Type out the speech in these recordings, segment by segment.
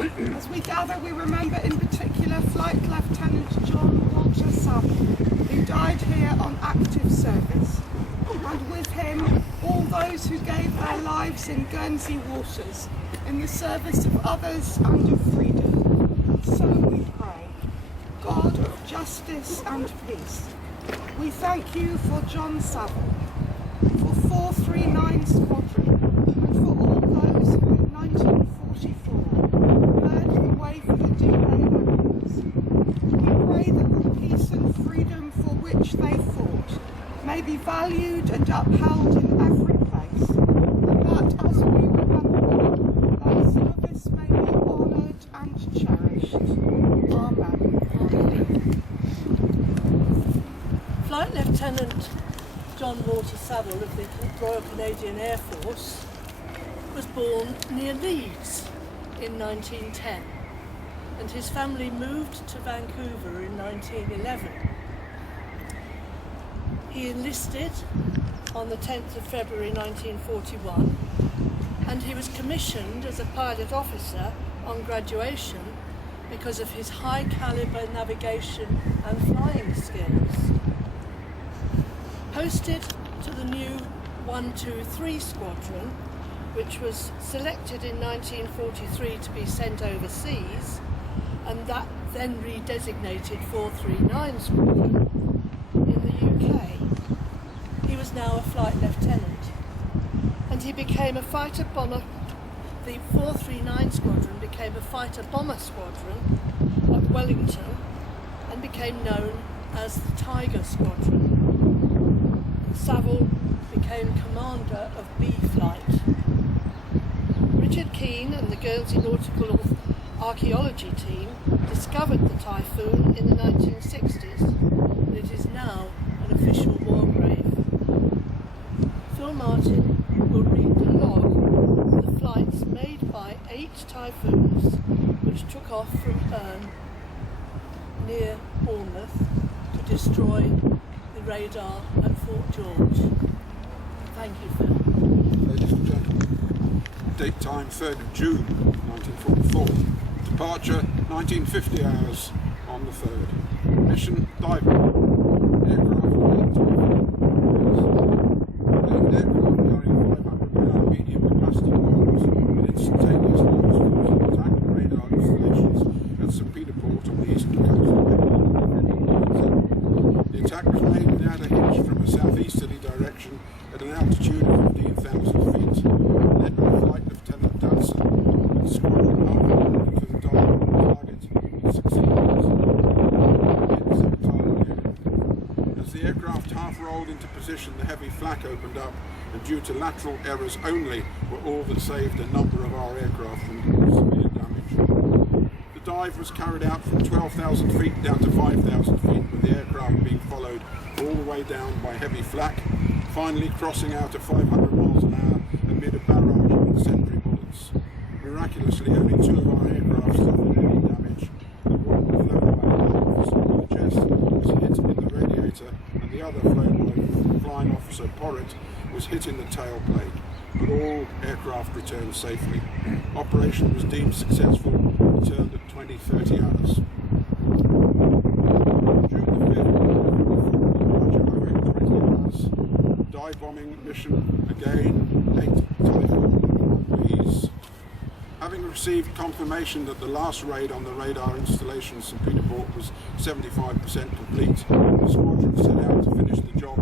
As we gather, we remember in particular Flight Lieutenant John Saville, who died here on active service, and with him all those who gave their lives in Guernsey waters in the service of others and of freedom. And so we pray, God of justice and peace, we thank you for Jon Saville, for 439 Squadron, and for all those who in 1944 led the way for the D-Day Olympics. We pray that the peace and freedom for which they fought may be valued and upheld in every place, and that as we remember, their service may be honoured and cherished. Amen. Flight Lieutenant John Saville of the Royal Canadian Air Force was born near Leeds in 1910, and his family moved to Vancouver in 1911. He enlisted on the 10th of February 1941, and he was commissioned as a pilot officer on graduation because of his high caliber navigation and flying skills. Posted to the new 123 Squadron, which was selected in 1943 to be sent overseas, and that then redesignated 439 Squadron in the UK. He was now a flight lieutenant, and he became a fighter bomber. The 439 Squadron became a fighter bomber squadron at Wellington and became known as the Tiger Squadron. Saville became commander of B Flight. Richard Keane and the Guernsey Nautical Archaeology team discovered the Typhoon in the 1960s, and it is now an official war grave. Phil Martin will read the log of the flights made by 8 Typhoons which took off from Herne near Bournemouth to destroy the radar at Fort George. Thank you, Phil. Ladies and gentlemen, date time 3rd of June 1944, departure 1950 hours on the 3rd, mission diving, aircraft aircraft carrying 500-pound medium capacity bombs with instantaneous launch force attacked radar installations at St. Peter Port on the eastern coast of the attack was made without a hitch from a southeasterly direction at an altitude of 15,000 feet, led by Flight Lieutenant Dudson, and the squadron after for the target and succeeded. As the aircraft half rolled into position, the heavy flak opened up, and due to lateral errors only were all that saved a number of our aircraft from severe damage. The dive was carried out from 12,000 feet down to 5,000 feet, with the aircraft being followed all the way down by heavy flak, finally crossing out at 500 miles an hour amid a barrage of sentry bullets. Miraculously, only 2 of our aircraft suffered any damage. The one flown by a officer in the chest was hit in the radiator, and the other, flown by Flying Officer Porritt, was hit in the tailplane, but all aircraft returned safely. Operation was deemed successful, returned at 20:30 hours. June the 5th, departure 08:20 hours, dive bombing mission, again 8 Typhoon Bs. Having received confirmation that the last raid on the radar installation St. Peter Port was 75% complete, the squadron set out to finish the job.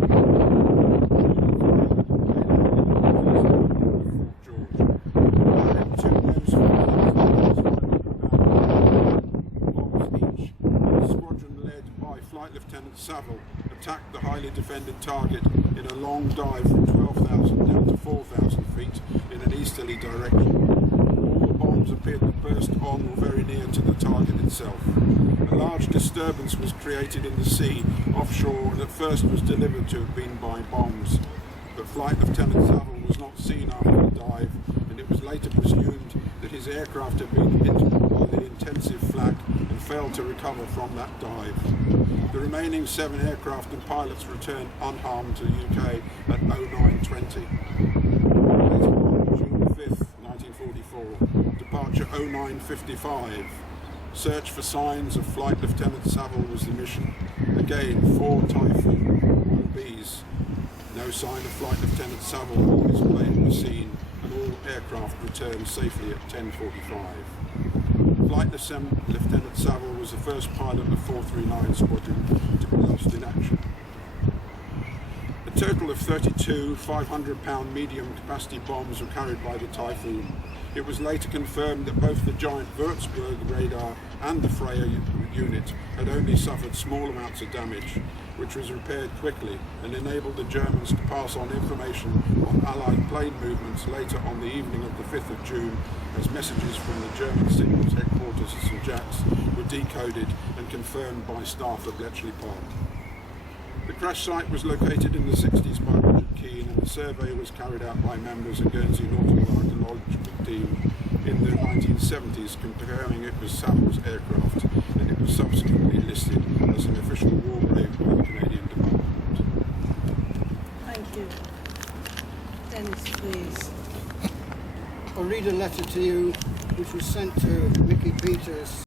Lieutenant Saville attacked the highly defended target in a long dive from 12,000 down to 4,000 feet in an easterly direction. All the bombs appeared to burst on or very near to the target itself. A large disturbance was created in the sea offshore and at first was delivered to have been by bombs. But Flight Lieutenant Saville was not seen after the dive, and it was later presumed that his aircraft had been hit by the intensive flak and failed to recover from that dive. The remaining 7 aircraft and pilots returned unharmed to the UK at 09:20. Later on, June 5th, 1944, departure 09:55. Search for signs of Flight Lieutenant Saville was the mission. Again, 4 Typhoon 1Bs. No sign of Flight Lieutenant Saville or his plane was seen, and all aircraft returned safely at 10:45. Flight Lieutenant Saville was the first pilot of 439 Squadron to be lost in action. A total of 32 500-pound medium capacity bombs were carried by the Typhoon. It was later confirmed that both the giant Würzburg radar and the Freya unit had only suffered small amounts of damage, which was repaired quickly and enabled the Germans to pass on information on Allied plane movements later on the evening of the 5th of June, as messages from the German signals headquarters at St. Jack's were decoded and confirmed by staff at Bletchley Park. The crash site was located in the 60s by Richard Keane, and the survey was carried out by members of Guernsey Nautical Archaeological Team in the 1970s, comparing it with Saville's aircraft, and it was subsequently listed as an official war grave by the Canadian Department. Thank you. Dennis, please. I'll read a letter to you which was sent to Mickey Peters